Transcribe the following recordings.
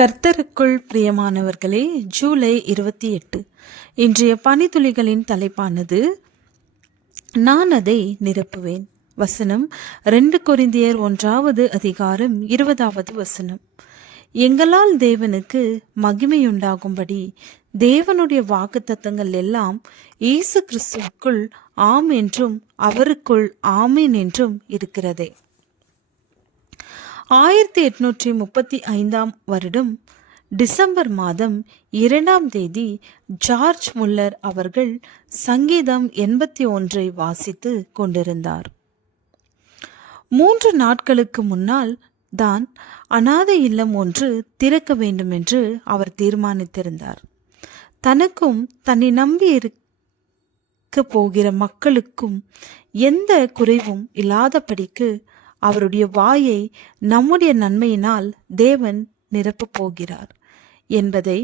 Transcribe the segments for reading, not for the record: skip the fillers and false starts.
கர்த்தருக்குள் பிரியமானவர்களே, ஜூலை 28 இன்றைய பனித்துளிகளின் தலைப்பானது நான் அதை நிரப்புவேன். வசனம் 2 கொரிந்தியர் 1:20. எங்களால் தேவனுக்கு மகிமையுண்டாகும்படி தேவனுடைய வாக்குத்தத்தங்கள் எல்லாம் இயேசு கிறிஸ்துவுக்குள் ஆம் என்றும் அவருக்குள் ஆமீன் என்றும் இருக்கிறதே. 1835 டிசம்பர் மாதம் 2 ஜார்ஜ் முல்லர் அவர்கள் சங்கீதம் 81 வாசித்து கொண்டிருந்தார். 3 நாட்களுக்கு முன்னால் தான் அனாதை இல்லம் ஒன்று திறக்க வேண்டும் என்று அவர் தீர்மானித்திருந்தார். தனக்கும் தன்னை நம்பி இருக்க போகிற மக்களுக்கும் எந்த குறைவும் இல்லாதபடிக்கு அவருடைய வாயை நம்முடைய நன்மையினால் தேவன் நிரப்பப் போகிறார் என்பதை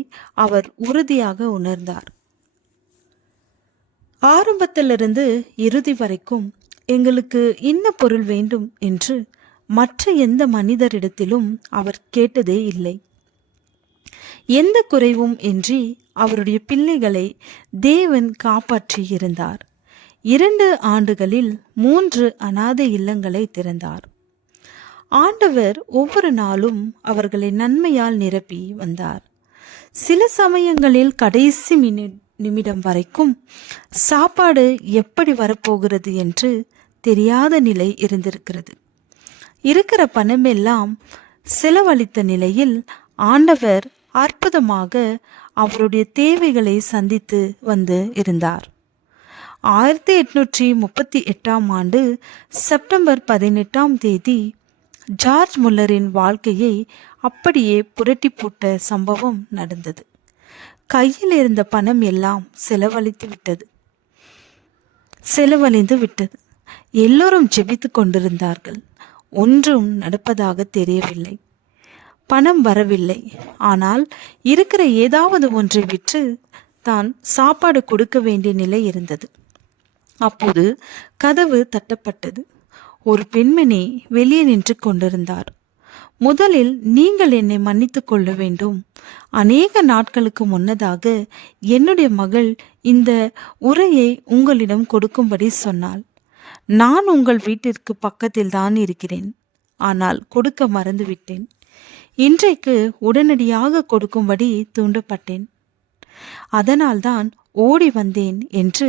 அவர் உறுதியாக உணர்ந்தார். ஆரம்பத்திலிருந்து இறுதி வரைக்கும் எங்களுக்கு இன்ன பொருள் வேண்டும் என்று மற்ற எந்த மனிதரிடத்திலும் அவர் கேட்டதே இல்லை. எந்த குறைவும் இன்றி அவருடைய பிள்ளைகளை தேவன் காப்பாற்றி இருந்தார். 2 ஆண்டுகளில் 3 அனாதை இல்லங்களை திறந்தார். ஆண்டவர் ஒவ்வொரு நாளும் அவர்களை நன்மையால் நிரப்பி வந்தார். சில சமயங்களில் கடைசி நிமிடம் வரைக்கும் சாப்பாடு எப்படி வரப்போகிறது என்று தெரியாத நிலை இருந்திருக்கிறது. இருக்கிற பணமெல்லாம் செலவழித்த நிலையில் ஆண்டவர் அற்புதமாக அவருடைய தேவைகளை சந்தித்து வந்து இருந்தார். 1838 செப்டம்பர் 18 ஜார்ஜ் முல்லரின் வாழ்க்கையை அப்படியே புரட்டி போட்ட சம்பவம் நடந்தது. கையில் இருந்த பணம் எல்லாம் செலவழிந்து விட்டது. எல்லோரும் ஜெபித்து கொண்டிருந்தார்கள். ஒன்றும் நடப்பதாக தெரியவில்லை. பணம் வரவில்லை. ஆனால் இருக்கிற ஏதாவது ஒன்றை விற்று தான் சாப்பாடு கொடுக்க வேண்டிய நிலை இருந்தது. அப்போது கதவு தட்டப்பட்டது. ஒரு பெண்மணி வெளியே நின்று கொண்டிருந்தார். முதலில் நீங்கள் என்னை மன்னித்துக் கொள்ள வேண்டும். அநேக நாட்களுக்கு முன்னதாக என்னுடைய மகள் இந்த உரையை உங்களிடம் கொடுக்கும்படி சொன்னாள். நான் உங்கள் வீட்டிற்கு பக்கத்தில் தான் இருக்கிறேன். ஆனால் கொடுக்க மறந்துவிட்டேன். இன்றைக்கு உடனடியாக கொடுக்கும்படி தூண்டப்பட்டேன். அதனால்தான் ஓடி வந்தேன் என்று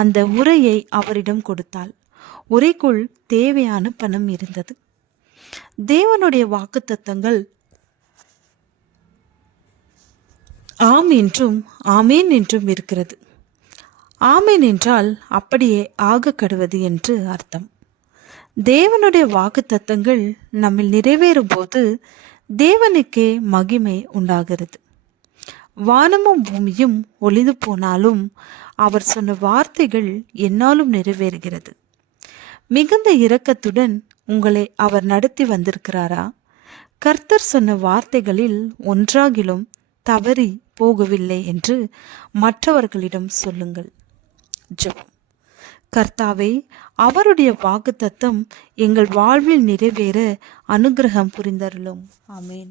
அந்த உரையை அவரிடம் கொடுத்தாள். உரைக்குள் தேவையான பணம் இருந்தது. தேவனுடைய வாக்குத்தத்தங்கள் ஆம் என்றும் ஆமேன் என்றும் இருக்கிறது. ஆமேன் என்றால் அப்படியே ஆக கடுவது என்று அர்த்தம். தேவனுடைய வாக்குத்தத்தங்கள் நம்மில் நிறைவேறும் போது தேவனுக்கே மகிமை உண்டாகிறது. வானமும் பூமியும் ஒளிந்து போனாலும் அவர் சொன்ன வார்த்தைகள் என்னாலும் நிறைவேறுகிறது. மிகுந்த இரக்கத்துடன் உங்களை அவர் நடத்தி வந்திருக்கிறாரா? கர்த்தர் சொன்ன வார்த்தைகளில் ஒன்றாகிலும் தவறி போகவில்லை என்று மற்றவர்களிடம் சொல்லுங்கள். ஜெபம். கர்த்தாவே, அவருடைய வாக்குத்தத்தம் எங்கள் வாழ்வில் நிறைவேற அனுக்கிரகம் புரிந்தருளும். ஆமேன்.